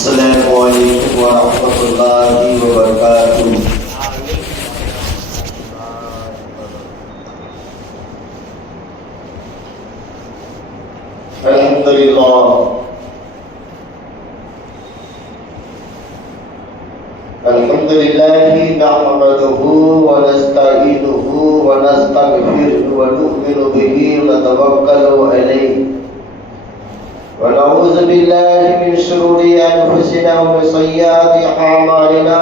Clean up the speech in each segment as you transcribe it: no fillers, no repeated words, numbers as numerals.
السلام علیکم ورحمۃ اللہ وبرکاتہ۔ الحمد للہ الحمد للہ نحمده ونستعینه ونستغفره ونؤمن به ونتوکل علیہ ونعوذ باللہ من شرور انفسنا ومن سیئات اعمالنا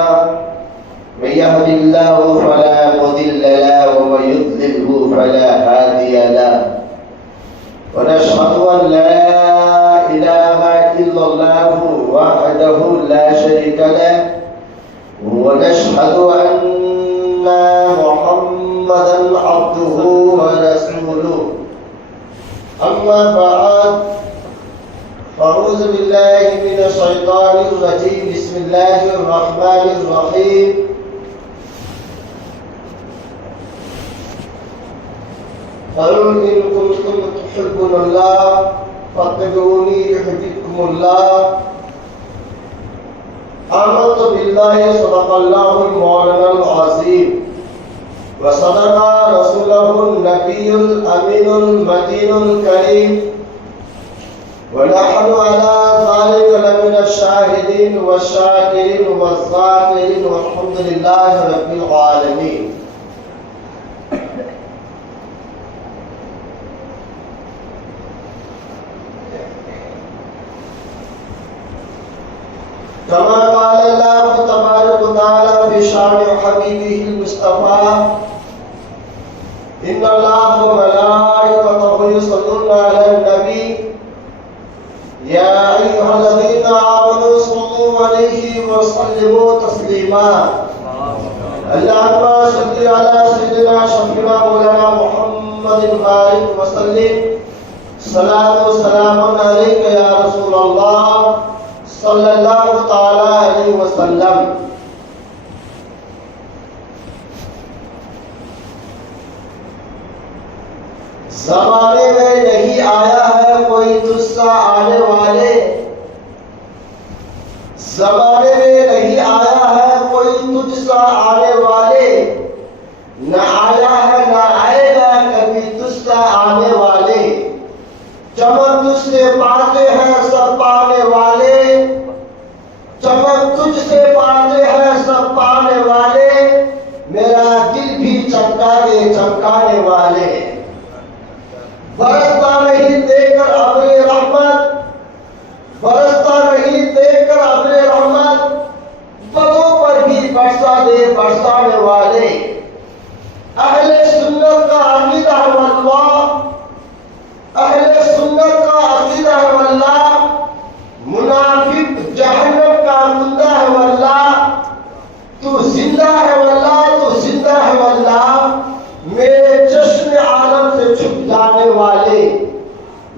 من يهد الله فلا مضل له ومن يضلل فلا هادي له ونشهد ان لا اله الا الله وحده لا شريك له ونشهد ان محمدا عبده ورسوله اما بعد فاعوذ بالله من الشيطان الرجيم بسم الله الرحمن الرحيم قل إن كنتم تحبون الله فاتبعوني يحببكم الله آمنت بالله صدق الله المولانا العظيم وصدق رسوله النبي الأمين المتين الكريم ونحن على ذلك لمن الشاهدين والشاكرين والذاكرين والحمد لله رب العالمين۔ كما قال الله تبارك وتعالى في شان حبيبه المصطفى إن الله وملائكته يصلون على النبي يا أيها الذين آمنوا صلوا عليه وسلموا تسليما اللهم صل على سيدنا شفيعنا مولانا محمد بارك وسلم صلاة وسلام عليك يا رسول الله صلی اللہ تعالی علیہ وسلم۔ زمانے میں نہیں آیا ہے کوئی تجھ سا آنے والے، زمانے میں نہیں آیا ہے کوئی تجھ سا آنے والے، نہ آیا ہے نہ آئے گا کبھی تجھ سا آنے والے، چمک تجھ سے پاتے ہیں سب پانے والے، چمک تجھ سے پاتے ہیں سب پانے والے، میرا دل بھی چمکانے والے، برستا نہیں دیکھ کر ابر رحمت، برستا نہیں دیکھ کر ابر رحمت، بدوں پر بھی برسانے والے، اہل سنت کا عقیدہ ہے واللہ، اہل سنت کا عقیدہ ہے واللہ، منافق جہنم کا مندہ ہے واللہ، تو زندہ ہے واللہ، تو زندہ ہے واللہ، میرے چشم عالم سے چھپ جانے والے،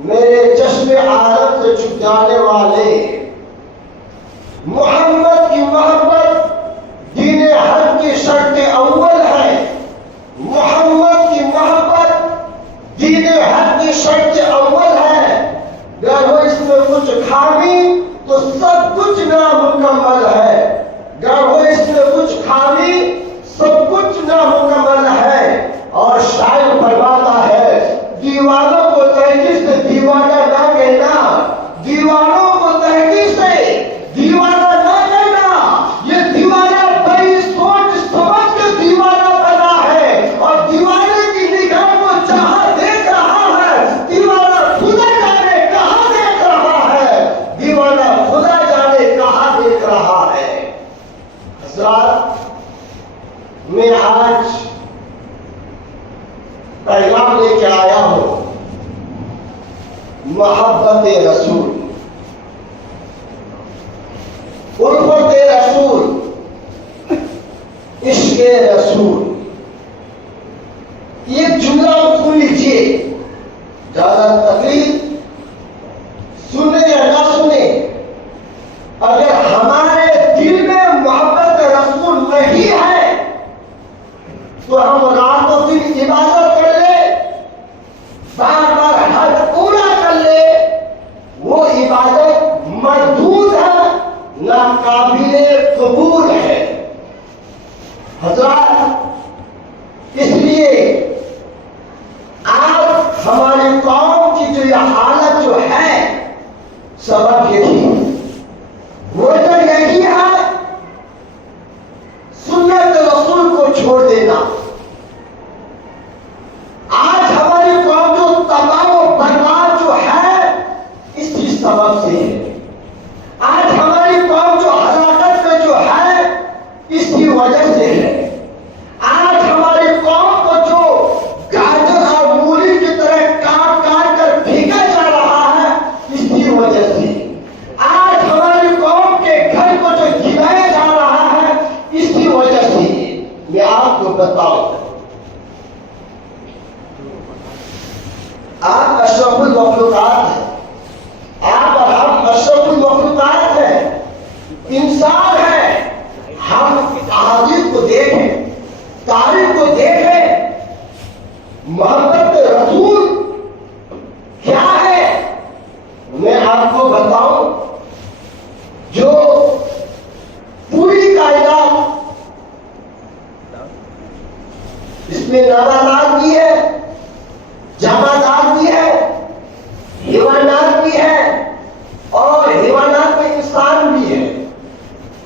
میرے چشم عالم سے چھپ جانے والے، محمد کی محبت دین حق کی شرط اول ہے، محمد کی محبت دین حق کی شرط اول ہے، اگر ہو اس میں کچھ خامی تو سب کچھ نامکمل ہے، اگر ہو اس میں کچھ خامی سب کچھ نامکمل ہے۔ اور شاعر فرماتا ہے دیوانوں کو تحقیق سے دیوانہ نہ کہنا، دیوانوں کو تحقیق سے دیوانہ نہ کہنا، یہ دیوانہ بڑی سوچ سمجھ کے دیوانہ بنا ہے، اور دیوانے کی نگاہ کو جہاں دیکھ رہا ہے دیوانہ خدا جانے کہاں دیکھ رہا ہے، دیوانہ خدا جانے کہاں دیکھ رہا ہے۔ حضرات، میں آج پیغام لے کے آیا ہوں محبت رسول، الفت رسول، عشق رسول۔ یہ جملہ سن لیجیے، زیادہ تکلیف سنے یا نہ سنے، اگر ہمارے دل میں محبت رسول نہیں ہے تو ہم رات و دن عبادت کر لے، بار بار حج پورا کر لے، وہ عبادت مردود ہے، ناقابل قبول ہے۔ حضرات، اس لیے آج ہماری قوم کی جو یہ حالت جو ہے، سبب یہی وجہ یہی ہے، سنت رسول کو چھوڑ دینا۔ آج ہماری قوم جو تباہ و برباد جو ہے، اسی سبب سے ہے۔ آج ہماری قوم جو ہلاکت میں جو ہے، اس کی وجہ سے ہے۔ آج ہماری قوم کو جو گاجر اور مولی کی طرح کاٹ کاٹ کر پھینکا جا رہا ہے، اس کی وجہ سے۔ آج ہماری قوم کے گھر کو جو گرایا جا رہا ہے، اس کی وجہ سے۔ میں آپ کو بتاؤں، آپ اشرف المخلوقات ہیں، آپ اور ہم اشرف المخلوقات ہیں، انسان ہیں۔ ہم احادیث کو دیکھیں، تاریخ کو دیکھیں، محبت رسول کیا ہے میں آپ کو بتاؤں۔ جو پوری کائنات، اس میں نباتات بھی ہے، جمادات بھی ہے، حیوانات بھی ہے، اور حیوانات میں انسان بھی ہے،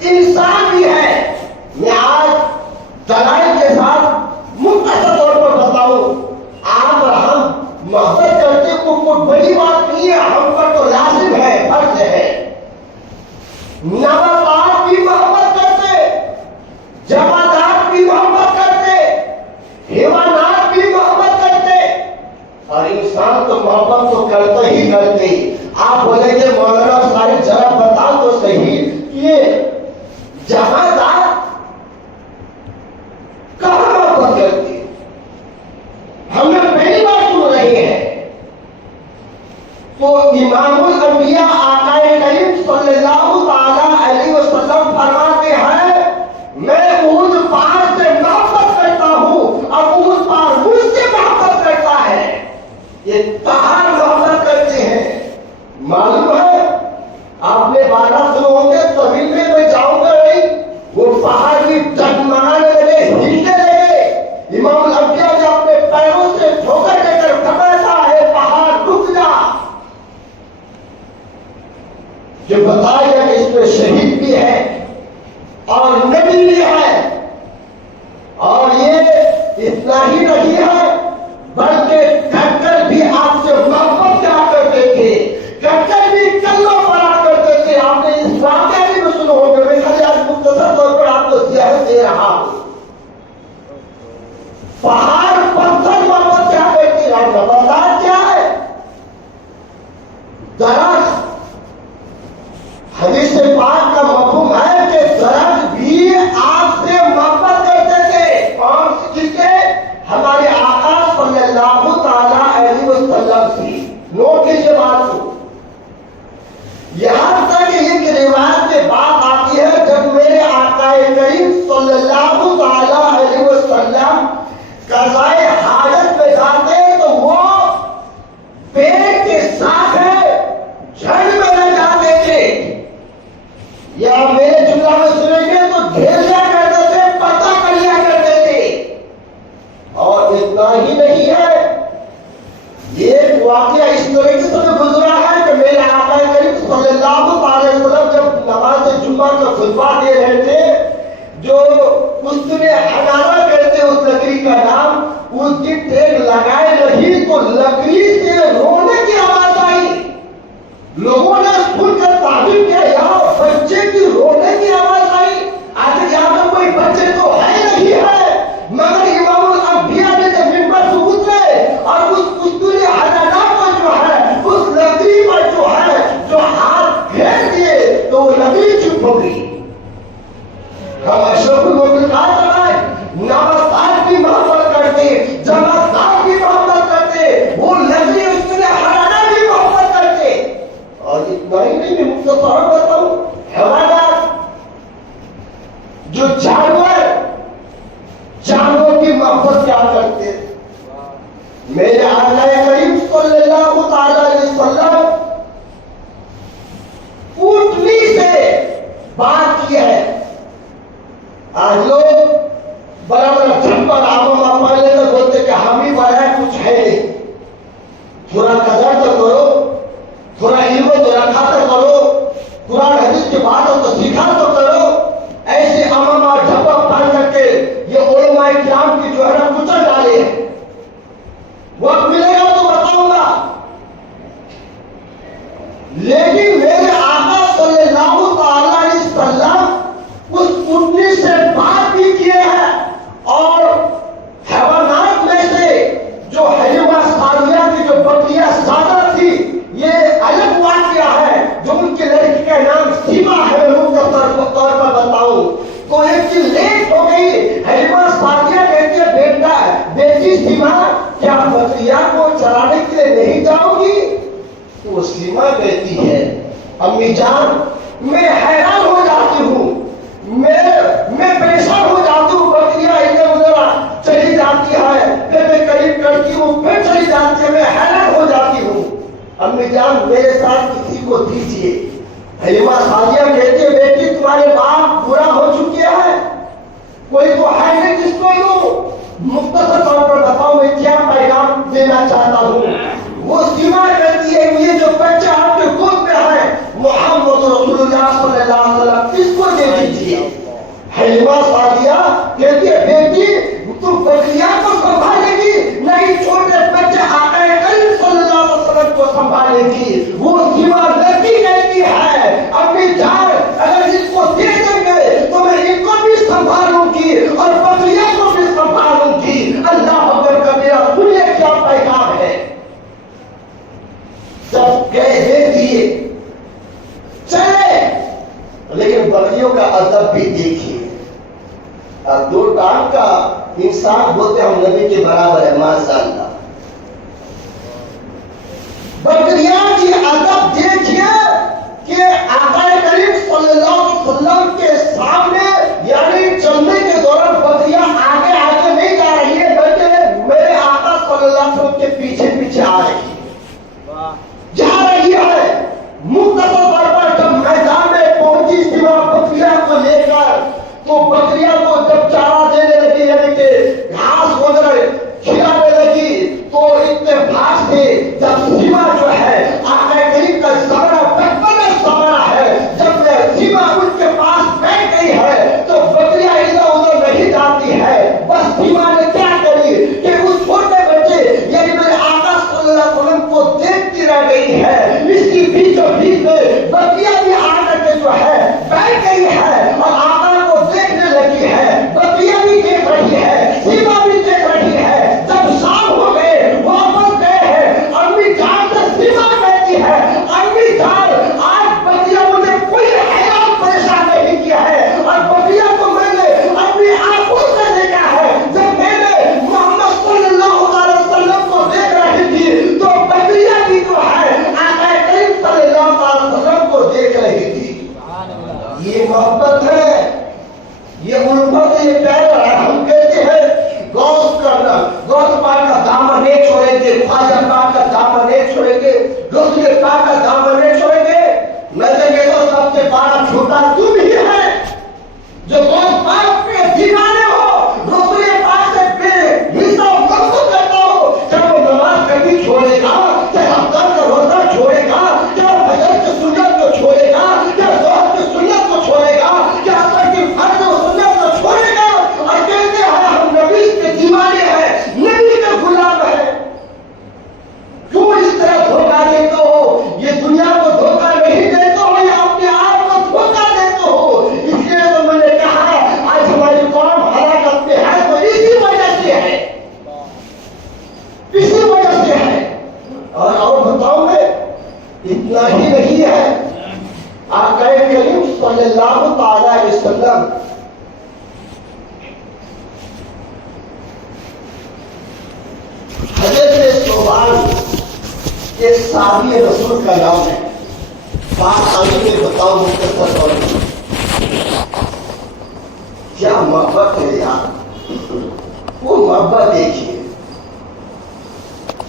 انسان بھی ہے۔ میں آج دلائل کے ساتھ مختصر طور پر بتاؤں، آپ اور ہم محبت کرتے کو کوئی بڑی بات نہیں ہے، ہم پر تو لازم ہے، فرض ہے۔ نباتات بھی محبت کرتے، جمادات بھی محبت کرتے، حیوانات بھی محبت کرتے، اور انسان تو محبت تو کرتے ہی کرتے۔ آپ بولیں گے مولانا صاحب ذرا بتا تو صحیح، یہ جمادات کہاں محبت کرتی؟ ہم نے پہلی بار سن رہے ہیں۔ تو امام الانبیاء آقا کریم صلی اللہ تعالی علیہ وسلم فرماتے ہیں، میں احد پہاڑ سے محبت کرتا ہوں اور احد پہاڑ مجھ سے محبت کرتا ہے۔ یہ پہاڑ محبت کرتے ہیں۔ معلوم ہے آپ نے بارہ سنو ہوں گے، طویل میں جاؤں گا نہیں، وہ پہاڑ بھی ڈگمگانے لگے، ہلنے لگے۔ امام الانبیاء نے اپنے پیروں سے ٹھوکر دے کر فرمایا ہے، پہاڑ رک جا۔ جو بتایا کہ اس میں شہید بھی ہے اور نبی بھی ہے، اور یہ اتنا ہی نہیں ہے بلکہ کٹر بھی آپ سے محبت کیا کرتے تھے، کٹر بھی کلمہ پڑھا کرتے تھے۔ آپ نے اس واقعہ بھی سنا ہوگا، میں خالی آج مختصر طور پر آپ کو زیادہ دے رہا ہوں۔ پہاڑ پتھر محبت کیا کرتے ہیں، آپ نباتات کیا ہے؟ درخت۔ حدیث پاک کا مفہوم ہے کہ درخت بھی آپ سے محبت کرتے تھے، اور کس سے؟ ہمارے آقا صلی اللہ تعالی علیہ وسلم سے۔ نوٹ کیجئے بات کو، یہاں تک ایک روایت میں بات آتی ہے، جب میرے آقا کریم صلی اللہ تعالی علیہ وسلم قضائے حاجت میں جاتے تو وہ پیٹ کے ساتھ جھڑ میں نہ جاتے تھے، یا میرے جملہ میں سنیں گے تو ڈھیر لیا کرتے تھے، پتہ کر لیا کرتے تھے۔ اور اتنا ہی نہیں ہے، یہ واقعہ اس طریقے سے گزرا ہے کہ میرے آقا کریم صلی اللہ علیہ وسلم جب نماز جمعہ کا خطبہ دے رہے تھے، جو اس نے حنانہ کرتے اس لکڑی کا نام، اس کی ٹیک لگائے رہی تو لکڑی سے رونے کی آواز آئی۔ لوگوں نے سن کر تعجب کیا، یہاں بچے کی رونے کی آواز آئی۔ آج یہاں پر کوئی بچے تو ہے نہیں ہے، مگر امام الانبیاء نے جب منبر سے اترے اور اس حنانہ پر جو ہے، اس لکڑی پر جو ہے جو ہاتھ پھیر دیے تو وہ لکڑی چپ ہو گئی۔ ہم اشرف المخلوقات ہیں، نباتات بھی محبت کرتے، جمادات بھی محبت کرتے، وہ لکڑی اس نے حنانہ بھی محبت کرتے۔ اور اتنا ہی نہیں، میں مختصر بتاؤں، حیوانات، جو جانور کی محبت کیا کرتے۔ میرے آقا کریم صلی اللہ تعالی علیہ وسلم اونٹنی سے بات کی ہے. آج لوگ بڑا بڑا چھپر آمام پہلے تو بولتے کہ ہم ہی بڑا ہے, کچھ ہے نہیں. تھوڑا قدر تو کرو, تھوڑا علم تو رکھا تو کرو, قرآن حدیث کی بات ہو تو سیکھا تو کرو. ایسے امام جھپا پہن کر کے یہ علماء کرام کی جو ہے نا کچل ڈالے ہیں. وقت ملے گا تو بتاؤں گا. لیکن میرے آقا صلی اللہ علیہ وسلم اس اونٹنی سے بات بھی کیے ہیں, اور حیوانات میں سے جو حلیمہ سعدیہ کی جو بکریاں زیادہ تھی, یہ الگ واقعہ ہے. جو ان کی لڑکی کا نام سیما ہے, میں مختصر طور پر بتاؤں تو ایک چیز لیٹ ہو گئی. حلیمہ سعدیہ کہتی ہے بیٹا بیٹی سیما کیا بکریاں کو چرانے کے لیے نہیں جاؤ گی؟ تو سیما کہتی ہے امی جان میں حیران ہو جاتی ہوں, میں پریشان ہو جاتی ہوں. بکریاں ادھر ادھر چلی جاتی ہے, پھر میں قریب کرتی ہوں, پھر چلی جاتی ہے, میں حیران ہو جاتی ہوں. امی جان میرے ساتھ کسی کو دیجیے. حلیمہ سعدیہ کہتی ہے بیٹی تمہارے باپ برا ہو چکے ہیں, کوئی تو ہے نہیں جس کو یوں. مختصر طور پر بتاؤں میں کیا پیغام دینا چاہتا ہوں. وہ سیما کہتی ہے یہ جو بچہ آپ کے گود میں ہے محمد رسول اللہ صلی اللہ علیہ وسلم, اس کو دے دیجیے. حلیمہ سعدیہ کہتی ہے بیٹی تم بکریاں کو سنبھالے گی نہیں, چھوٹے بچے آقا کریم صلی اللہ علیہ وسلم کو سنبھالے گی. وہ سیما لڑکی کہتی ہے امی جان اگر اس کو دے دیں گے تو میں ان کو بھی سنبھالوں گی اور بکریاں کو بھی سنبھالوں گی. اللہ اکبر کبیرہ. سنیے کیا پیغام ہے. جب گئے دے دیے چلے, لیکن بکریوں کا ادب بھی دیکھیے. دو ٹانگ کا انسان بولتے ہم نبی کے برابر ہے ماشاء اللہ. بکریاں کی ادب دیکھیے کہ آقا کریم صلی اللہ علیہ وسلم کے سامنے یعنی چلنے کے دوران بکریاں آگے آگے نہیں جا رہی ہے بلکہ میرے آقا صلی اللہ علیہ وسلم کے پیچھے پیچھے آ رہی ہے, جا رہی ہے. مختصر طور پر جب میدان میں پہنچی سیما بکریاں کو لے کر, تو بکریاں کو جب چارہ دینے لگی یعنی کہ گھاس وغیرہ کھلانے لگی تو اتفاق سے جب سیما جو ہے آقا کریم کا زمانہ بچپن زمانہ ہے, جب سیما ان کے پاس بیٹھ گئی ہے تو بکریاں ادھر ادھر نہیں جاتی ہے. بس سیما نے کیا کری کہ اس چھوٹے بچے یعنی میرے آقا صلی اللہ علیہ وسلم کو دیکھتی رہ گئی ہے. اس کی بیچوں بیچ میں بکریاں بھی آ کر کے جو ہے بیٹھ گئی ہے اور آقا کو دیکھنے لگی ہے. بکریاں بھی دیکھ رہی ہے, سیما بھی دیکھ رہی ہے. جب شام ہو گئے واپس گئے ہیں, امی جان سے سیما کہتی ہے امی جان آج بکریاں مجھے کوئی حیران پریشان نہیں کیا ہے, اور بکریاں کو میں نے اپنی آنکھوں سے دیکھا ہے. جب میں نے محمد صلی اللہ علیہ وسلم کو دیکھ رہی تھی تو بکریاں بھی جو ہے آقا کریم صلی اللہ علیہ وسلم کو دیکھ رہی تھی. یہ محبت ہے, یہ الفت, یہ پیار ہے. ہم کہتے ہیں غوث کرنا, غوث پاک کا دامن نہیں چھوڑیں گے, خواجہ پاک کا دامن نہیں چھوڑیں گے, رسول پاک کا دامن نہیں چھوڑیں گے. میں تو کہتا ہوں سب سے بڑا چھوٹا تم ہی ہے جو غوث پاک کے دیوانے ہو, رسول پاک سے بے حساب گفتگو کرتا ہو. کیا وہ نماز کبھی چھوڑے گا, کیا ہفتہ کا روزہ چھوڑے گا, کیا فجر کی سنت کو چھوڑے گا, کیا ظہر کی سنت کو چھوڑے گا, کیا عصر کی فرض و سنت کو چھوڑے گا. اور کہتے ہیں ہم نبی کے دیوانے ہیں, نبی کے غلام ہیں. کیوں اس طرح دھوکہ دیتے ہو؟ یہ دنیا کو دھوکہ نہیں دیتے ہو, یہ اپنے آپ کو دھوکہ دیتے ہو. اس لیے تو میں نے کہا آج ہماری قوم ہلاکت میں ہے تو اسی وجہ سے ہے, اسی وجہ سے ہے. اور بتاؤں میں اتنا ہی نہیں ہے, آقا کریم صلی اللہ تعالی علیہ وسلم حضرت صوبان ایک صحابی رسول کا نام ہے. بات آگے میں بتاؤں مختصر طور پر. کیا محبت ہے یار, وہ محبت دیکھیے.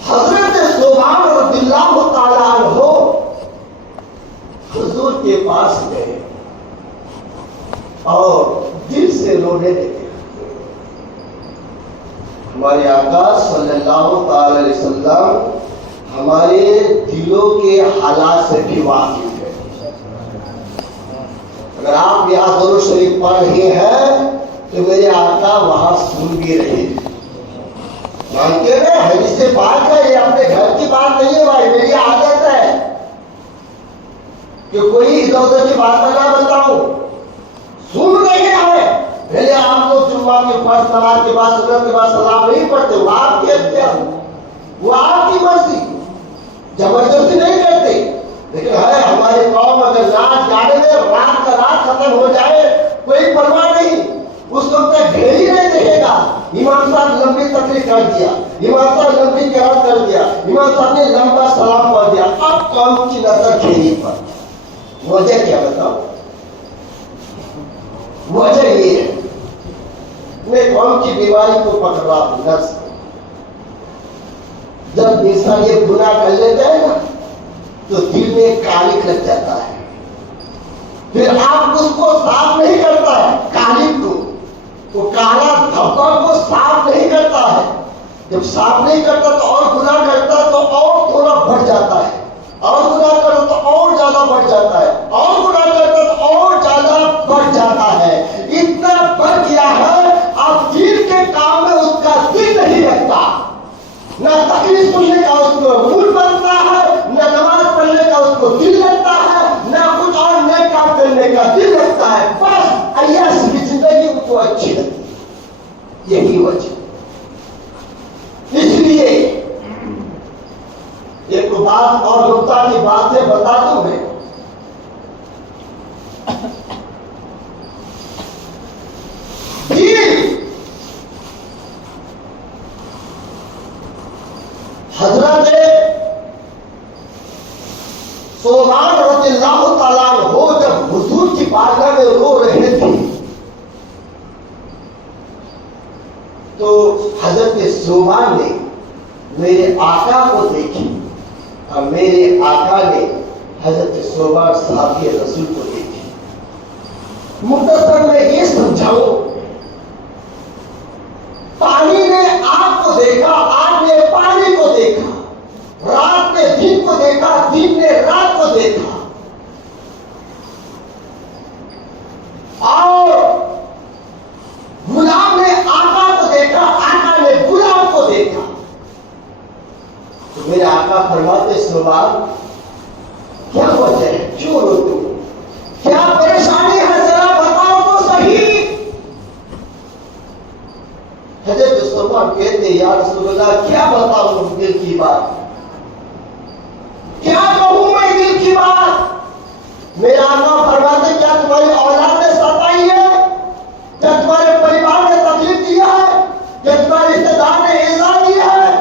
حضرت صوبان رضی اللہ تعالیٰ عنہ حضور کے پاس گئے اور دل سے رونے لگے. ہمارے آقا صلی اللہ تعالی علیہ وسلم ہمارے دلوں کے حالات سے بھی واقف ہے. اگر آپ یہاں درود شریف پڑھ رہے ہیں تو میرے آقا وہاں سن بھی رہے ہیں. مانتے ہیں حدیث سے بات ہے, یہ اپنے گھر کی بات نہیں ہے بھائی, میری عادت ہے کہ کوئی ادھر ادھر کی بات نہ بتاؤں. سن رہے ہیں پہلے آپ لوگ جمعہ کے فرض نماز کے بعد سنت کے بعد سلام نہیں پڑھتے, وہ آپ کی اختیار, وہ آپ کی مرضی, زبردستی نہیں کرتے. لیکن ہے ہماری قوم اگر ناچ گانے میں رات کا رات ختم ہو جائے کوئی پرواہ نہیں, اس وقت تک گھر ہی نہیں دیکھے گا. امام صاحب لمبی تقریر کر دیا, امام صاحب لمبی قرات کر دیا, امام صاحب نے لمبا سلام پڑھ دیا, اب قوم کی نظر گھیری پر. وجہ کیا بتاؤ؟ وجہ یہ ہے میں قوم کی بیماری کو پکڑ رہا ہوں. نفس جب انسان یہ گناہ کر لیتا ہے نا تو دل میں کالک لگ جاتا ہے, پھر آپ اس کو صاف نہیں کرتا ہے. کالک کو, وہ کالا دھبا کو صاف نہیں کرتا ہے. جب صاف نہیں کرتا تو اور گناہ کرتا تو اور تھوڑا بڑھ جاتا ہے, اور گناہ کرتا تو اور زیادہ بڑھ جاتا ہے, اور گناہ کرتا تو اور زیادہ بڑھ جاتا ہے. اتنا بڑھ گیا ہے اب دین کے کام میں اس کا دل نہیں لگتا. نہ تقریر سننے کا اس کو موڈ بنتا ہے, نہ نماز پڑھنے کا اس کو دل لگتا ہے, نہ کچھ اور نیک کام کرنے کا دل لگتا ہے. بس عیاش کی زندگی ان کو اچھی لگتی ہے. یہی وجہ. اس لیے ایک بات اور نقطہ کی بات ہے بتا دوں میں. حضرت صوبان رضی اللہ تعالیٰ عنہ جب حضور کی بارگاہ میں رو رہے تھے تو حضرت صوبان نے میرے آقا کو دیکھی اور میرے آقا نے حضرت صوبان صحابی رسول کو دیکھی. مختصر میں یہ سمجھاؤں, پانی نے آگ کو دیکھا, آگ نے پانی کو دیکھا, رات نے دن کو دیکھا, دن نے رات کو دیکھا, اور غلام نے آقا کو دیکھا, آقا نے غلام کو دیکھا. تو میرے آقا فرماتے صوبان کیا وجہ ہے, کیوں روتے ہو, کیا پریشانی ہے, ذرا بتاؤ تو صحیح. حضرت صوبان کہتے یا رسول اللہ کیا بتاؤں دل کی بات, کیا کہوں میں دل کی بات. میرا آقا فرماتے کیا تمہاری اولاد نے ستائی ہے, کیا تمہارے پریوار نے تکلیف دیا ہے, کیا تمہارے رشتے دار نے ایذا دیا ہے,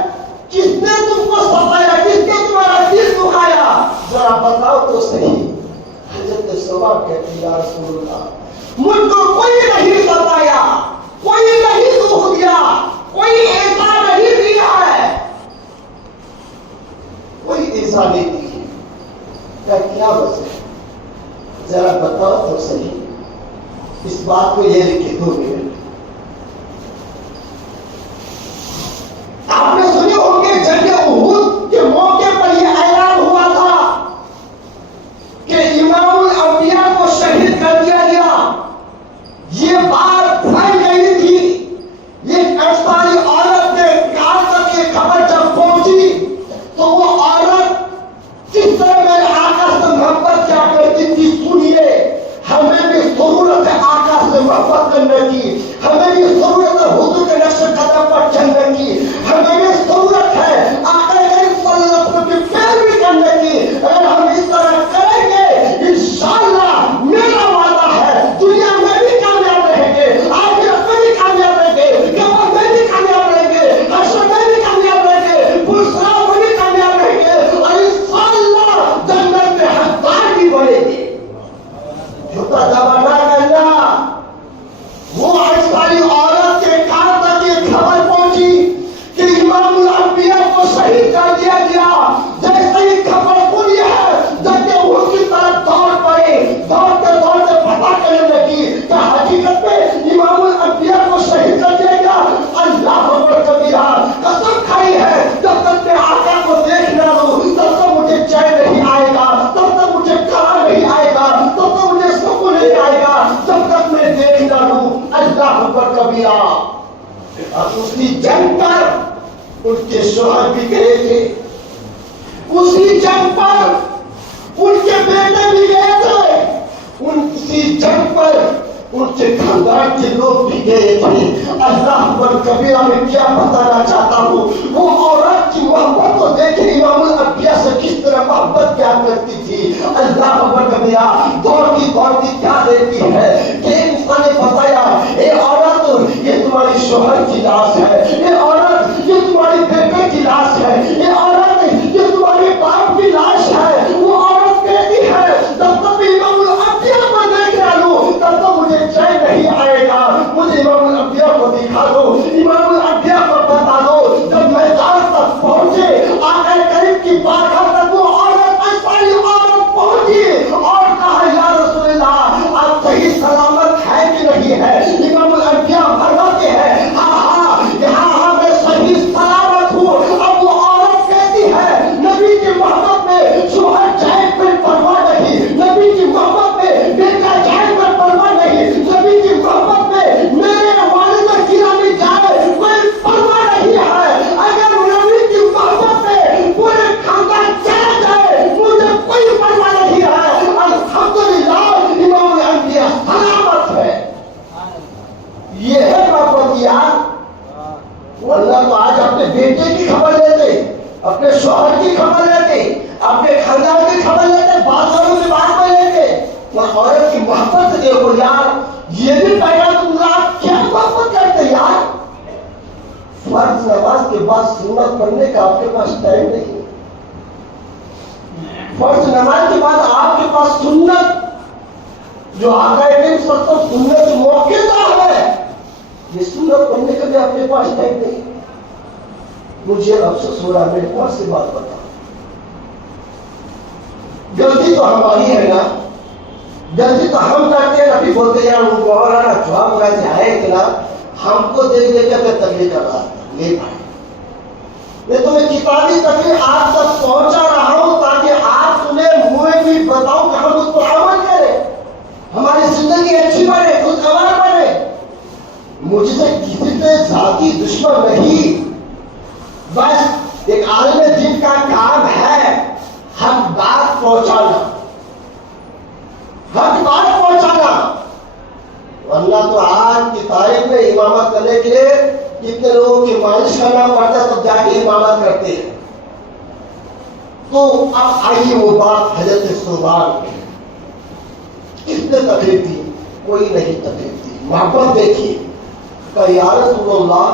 کس نے تم کو ستایا, کس نے تمہارا دل دکھایا, ذرا بتاؤ تو صحیح. حضرت صوبان کہتے یا رسول اللہ مجھ کو کوئی نہیں ستایا, کوئی نہیں دکھ دیا, کوئی ایسا نہیں دیا ہے, کوئی ایسا نہیں دی ہے. کیا وجہ ہے, ذرا بتاؤ تو صحیح. اس بات کو یہ لکھے 2 منٹ. آپ نے سنے ہوں گے جنگ احد کے موقع پر یہ اعلان ہوا تھا کہ امام الانبیاء کو شہید کر دیا گیا. یہ بات پھیل گئی تھی. ایک انصاری عورت نے کہا تک یہ خبر جب پہنچی تو وہ عورت کس طرح میرے آقا سے محبت کیا کرتی تھی سنیے. ہمیں بھی ضرورت ہے آقا سے محبت کرنے کی. اور اسی جنگ پر ان کے شوہر بھی گئے تھے، اسی جنگ پر ان کے بیٹے بھی گئے تھے، اسی جنگ پر ان کے خاندان کے لوگ بھی گئے تھے۔ اللہ اکبر کبیرہ میں کیا بتانا چاہتا ہوں، وہ عورت کی محبت کو دیکھیں امام الانبیاء سے کس طرح محبت کیا کرتی تھی۔ اللہ اکبر کبیرہ دوڑتی کیا دیتی ہے کہ انسان نے بتایا اے عورت یہ تمہاری شوہر کی لاش ہے، اے عورت یہ تمہاری بیٹے کی لاش ہے، اے عورت یہ تمہارے باپ کی لاش ہے۔ وہ عورت کہتی ہے جب تک امام الانبیاء کو دیکھ رہا ہوں تب تک مجھے چین نہیں آئے گا، مجھے امام الانبیاء کو دکھا دو، امام الانبیاء کو بتا دو۔ جب میدان تک پہنچے آقا کریم کی بارگاہ تک وہ عورت ایسا ہی عورت پہنچی اور کہا یا رسول اللہ آپ صحیح سلامت ہے کہ نہیں ہے؟ امام الانبیاء فرماتے ہیں ہاں میں صحیح سلامت ہوں۔ اب وہ عورت کہتی ہے نبی کی محبت میں شوہر جائے پھر پرواہ نہیں، نبی کی محبت میں بیٹا جائے پھر پرواہ نہیں، نبی کی محبت میں میرے والدہ گرامی جائے کوئی پرواہ نہیں ہے۔ اگر نبی کی محبت میں پورے خاندان چلا جائے مجھے کوئی پرواہ نہیں ہے۔ الحمدللہ امام الانبیاء سلامت ہے۔ یہ ہے محبت یار، ورنہ تو آج اپنے بیٹے کی خبر لیتے، اپنے شوہر کی خبر لیتے، اپنے خاندان کی خبر لیتے، بازاروں کے بات میں لیتے، اور عورت کی محبت دیکھو یار، یہ بھی پیدا تمہارا آپ کیا محبت کرتے یار۔ فرض نماز کے بعد سنت پڑھنے کا آپ کے پاس ٹائم نہیں، فرض نماز کے بعد آپ کے پاس سنت جو آقا کریم صلی اللہ علیہ وسلم سنت موقع کا ہے، یہ سنت پڑھنے کا بھی آپ کے پاس ٹائم نہیں۔ مجھے افسوس ہو رہا ہے، میرے پاس سے بات بتا، غلطی تو ہماری ہے نا، غلطی تو ہم کرتے ہیں، ابھی بولتے ہیں یار وہ مولانا جواب ویسے ہے کہ نا، ہم کو دیکھ دیکھ کے تکلیف کر رہا لے پائے۔ میں تمہیں کتابی تکلیف آپ تک پہنچا رہا ہوں تاکہ آپ تمہیں منہ بھی بتاؤ کہ ہم اس پر عمل کریں، ہماری زندگی اچھی بنے، خوشگوار بنے۔ مجھ سے کسی سے ذاتی دشمن نہیں، بس ایک عالم دین کا کام ہے حق بات پہنچانا، حق بات پہنچانا۔ ورنہ تو آج کی تاریخ میں امامت کرنے کے لیے کتنے لوگوں کی مالش کرنا پڑتا ہے تب جا کے امامت کرتے ہیں۔ تو اب آئیے وہ بات حضرت صوبان کی، کس نے تکلیف دی؟ کوئی نہیں تکلیف دی، محبت دیکھیے کہ یا رسول اللہ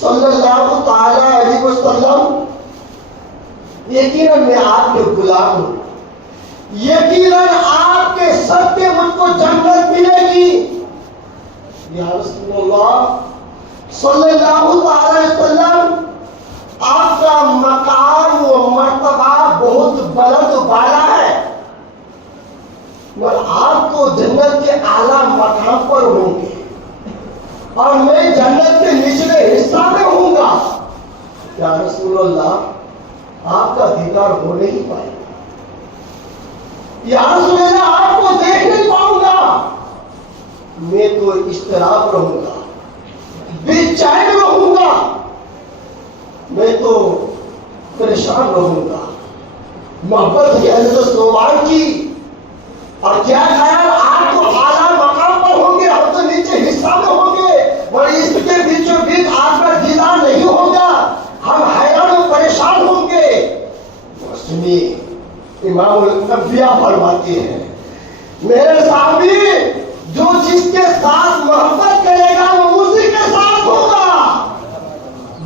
صلی اللہ تعالی علیہ وسلم یقیناً میں آپ کے غلام ہوں، یقیناً آپ کے صدقے مجھ کو جنت ملے گی۔ یا رسول اللہ صلی اللہ تعالی علیہ وسلم آپ کا مقام و مرتبہ بہت بلند و بالا ہے، اور آپ تو جنت کے اعلیٰ مقام پر ہوں گے اور میں جنت کے نچلے حصہ میں ہوں گا۔ یا رسول اللہ آپ کا دیدار ہو نہیں پائے گا، یا رسول اللہ آپ کو دیکھ نہیں پاؤں گا، میں تو اضطراب رہوں گا، بے چین رہوں گا، میں تو پریشان رہوں گا۔ محبت ہے حضرت صوبان کی، اور کیا خیال آپ تو اعلیٰ مقام پر ہوں گے، ہم تو نیچے حصہ میں ہوں گے، اور اس کے بیچوں بیچ آپ کا دیدار نہیں ہوگا، ہم حیران و پریشان ہوں گے۔ سنیے امام الانبیاء فرماتے ہیں میرے صحابی جو جس کے ساتھ محبت کرے گا وہ اسی کے ساتھ ہوگا،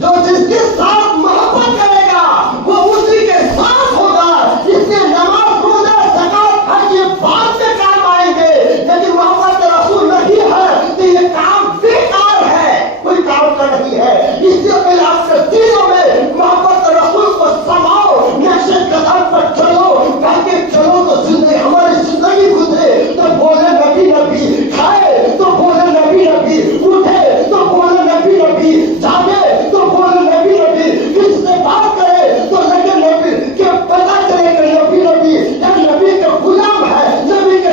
جو جس کے ساتھ محبت کرے گا وہ اسی کے ساتھ ہوگا۔ اس لیے نماز روزہ زکات حج یہ بعد میں کام آئیں گے، لیکن محبت رسول نہیں ہے تو یہ کام بیکار ہے، کوئی کام کا نہیں ہے۔ اس لیے پہلے آپ کے دلوں میں محبت رسول کو سماؤ، نقش قدم پر چلو، تاکہ چلو تو زندگی ہماری زندگی گزرے تو بولے نبی نبی، کھائے تو بولے نبی نبی، اٹھے تو بولے نبی نبی، جاگے تو بولے نبی نبی، کس سے بات کرے تو لگے نبی کہ پتہ چلے کہ نبی نبی ایک نبی کے غلام ہے، نبی کے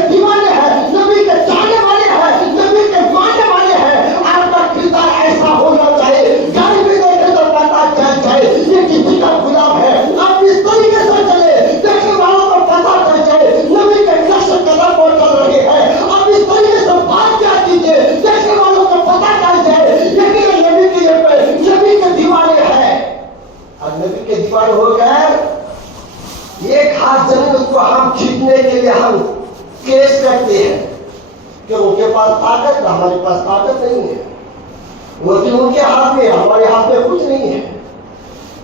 کیس کرتے ہیں کہ ان کے پاس طاقت، ہمارے پاس طاقت نہیں ہے، وہ کہ ان کے ہاتھ میں، ہمارے ہاتھ میں کچھ نہیں ہے.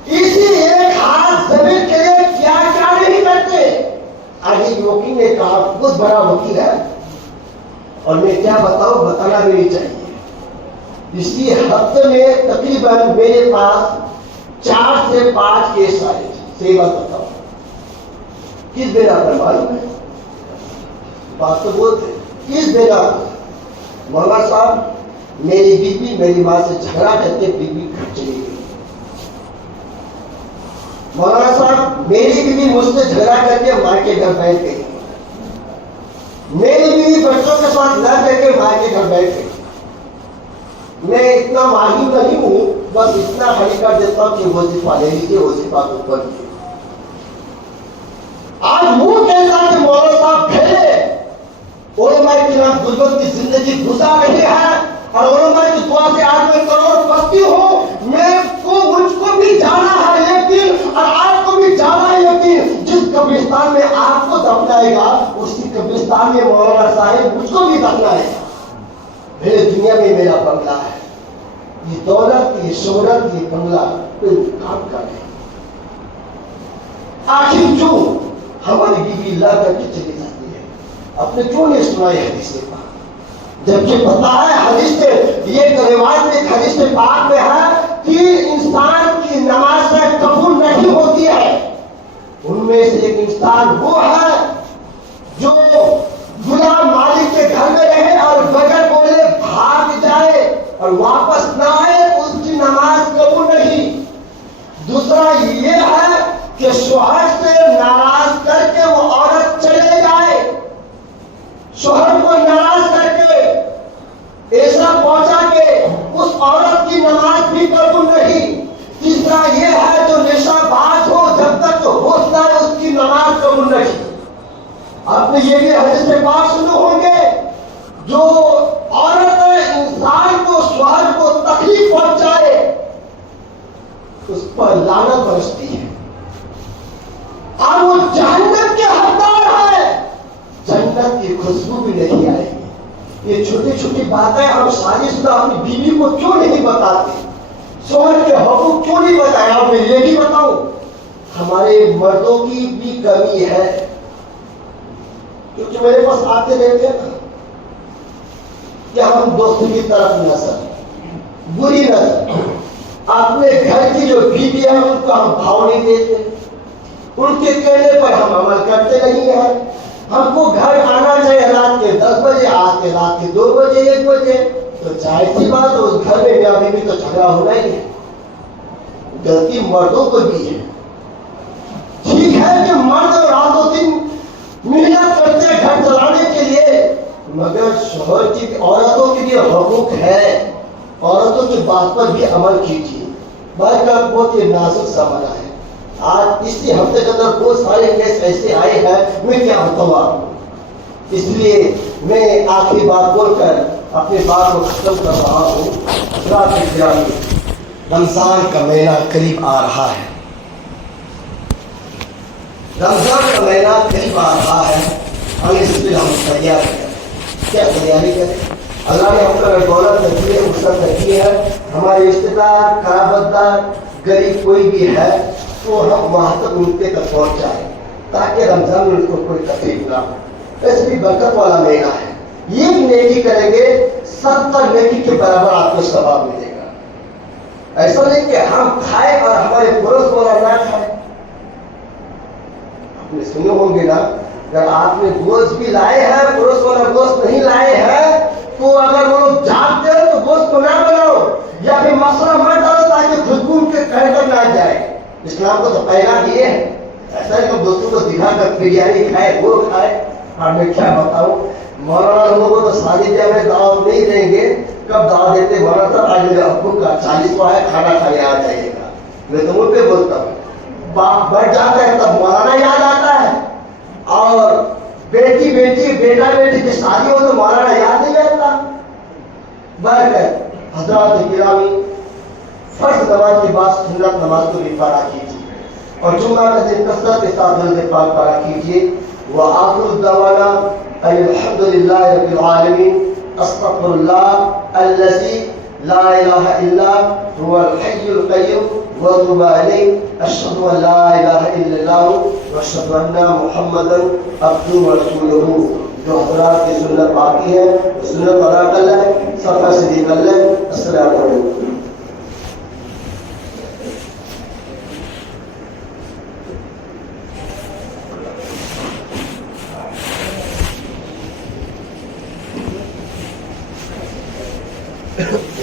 اسی ایک ہاتھ زمین کے لیے کیا کیا نہیں کرتے. آگے وکیل نے کہا بہت بڑا وکیل ہے اور میں کیا بتاؤں، بتانا بھی نہیں چاہیے. اس لیے ہفتے میں تقریباً میرے پاس 4 سے 5 کیس آئے تھے. صحیح بات بتاؤ، کس بنا پر معلوم ہے؟ بات تو بولتے کس بنا پر؟ مولانا صاحب میری بیوی میری ماں سے جھگڑا کر کے بیوی گھر چلی گئی. مولانا صاحب میری بیوی مجھ سے جھگڑا کر کے ماں کے گھر بیٹھ گئی. میری بیوی بچوں کے ساتھ لڑ کر کے ماں کے گھر بیٹھ گئی. میں اتنا ماہر نہیں ہوں، بس اتنا خالی کر دیتا ہوں کہ وظیفہ لے لیجیے، وظیفہ کو کر لیجیے. آج منہ کہتا کہ مولانا صاحب پھیلے علماء کرام غربت کی زندگی گزار رہے ہیں اور علماء کی دعا سے آج میں کروڑ پتی ہوں. مجھ کو بھی جانا ہے یقین، اور آپ کو بھی جانا ہے یقین. جس قبرستان میں آپ کو دفنائے گا اسی قبرستان میں مولانا صاحب مجھ کو بھی دفنائے گا. میرے دنیا میں میرا بنگلہ ہے، یہ دولت، یہ شہرت، یہ بنگلہ کوئی کام کا نہیں. آخر کیوں ہماری بیوی لا کر کے چلی جاتی ہے؟ اپنے کیوں نہیں سنائی حدیث پاک؟ جبکہ پتا ہے حدیث سے، یہ روایت میں حدیث پاک میں ہے کہ انسان کی نماز سے قبول نہیں ہوتی ہے. ان میں سے ایک انسان وہ ہے جو غلام مالک کے گھر میں رہے اور بغیر بولے بھاگ جائے اور واپس نہ آئے، اس کی نماز قبول نہیں. دوسرا یہ ہے کہ شوہر سے ناراض کر کے وہ عورت چلے جائے، شوہر کو ناراض کر کے ایسا پہنچا کہ اس عورت کی نماز بھی قبول نہیں. تیسرا یہ ہے جو نشہ باز ہو، جب تک ہوش نہ آئے اس کی نماز قبول نہیں. آپ نے یہ بھی حدیث سے بات سنے ہوں گے، جو عورت انسان کو، شوہر کو تکلیف پہنچائے اس پر لعنت برستی ہے اور وہ جہنم کے حقدار ہے، جنت کی خوشبو بھی نہیں آئے گی. یہ چھوٹی چھوٹی باتیں ہم ساری صبح اپنی بیوی کو کیوں نہیں بتاتے، شوہر کے حقوق کیوں نہیں بتائے؟ اور میں یہ بھی بتاؤں، ہمارے مردوں کی بھی کمی ہے، کیونکہ میرے پاس آتے رہتے ہیں کہ ہم دوست کی طرف نظر، بری نظر، اپنے گھر کی جو بیوی ہے ان کو ہم بھاؤ نہیں دیتے، ان کے کہنے پر ہم عمل کرتے نہیں ہیں. ہم کو گھر آنا چاہیے رات کے 10 بجے، آتے رات کے 2 بجے 1 بجے، تو ظاہر سی بات ہے اس گھر میں میاں بیوی تو جھگڑا ہونا ہی ہے. غلطی مردوں کو بھی ہے. ٹھیک ہے کہ مرد رات و دن محنت کرتے ہیں گھر چلانے کے لیے، مگر شوہر کی، عورتوں کے بھی حقوق ہے. عورتوں کی بات پر بھی عمل کیجیے. بھائی کا بہت ہی نازک سوال ہے. آج اسی ہفتے کے اندر بہت سارے کیس ایسے آئے ہیں، میں کیا بتاؤں آپ کو. اس لیے میں آخری بات بول کر اپنی بات کو ختم کر رہا ہوں. حضرات گرامی، رمضان کا مہینہ قریب آ رہا ہے، رمضان کا مہینہ قریب آ رہا ہے. ہم اس لیے ہم تیار کریں. کیا تیاری کریں؟ اللہ نے ہم پر دولت رکھی ہے، وسعت رکھی ہے. ہمارے رشتے دار، قرابت دار، غریب کوئی بھی ہے تو ہم وہاں تک ان کے تک پہنچ جائیں تاکہ رمضان میں ان کو کوئی تکلیف نہ ہو. ایسے بھی برکت والا مہینہ ہے. یہ نیکی کریں گے 70 نیکی کے برابر آپ کو ثواب ملے گا. ایسا نہیں کہ ہم کھائے اور ہمارے پڑوس والا نہ کھائے. آپ نے سنے ہوں گے نا، اگر آپ نے گوشت بھی لائے ہیں، پڑوس والا گوشت نہیں لائے ہیں، تو اگر وہ لوگ جانتے ہیں تو گوشت کو نہ بناؤ یا پھر مسئلہ مت ڈالو تاکہ خوشبو ان کے گھر پر نہ جائے. اسلام کو تو پیغام دیے ہیں، ایسا ہے کہ دوستوں کو دکھا کر بریانی کھائے، وہ کھائے. اور میں کیا بتاؤں، مولانا لوگوں کو تو شادی بیاہ میں دعوت نہیں دیں گے. کب دعوت دیتے؟ مولانا صاحب آج میرے ابو کا 40واں ہے، کھانا کھانے آ جائیے گا. میں تو ان پہ بولتا ہوں، باپ بڑھ جاتا ہے تب مولانا یاد آتا ہے، اور بیٹی بیٹا بیٹی کی شادی ہو تو مولانا یاد نہیں رہتا. برکت. حضرات گرامی، فرض نماز کے بعد سنت نماز کو بھی پڑھا کیجیے اور جمعہ کا دن کثرت کے ساتھ درود پاک پڑھا کیجیے. وآخر دعوانا أي الحمد لله رب العالمين أستغفر الله الذي لا إله إلا هو الحي القيوم وأتوب إليه أشهد أن لا إله إلا الله وأشهد أن محمدا عبده ورسوله. جو حضرات کی سنت باقی ہے سنت ادا کر لیں، صفحہ سیدھی کر لیں. السلام علیکم. Thank you.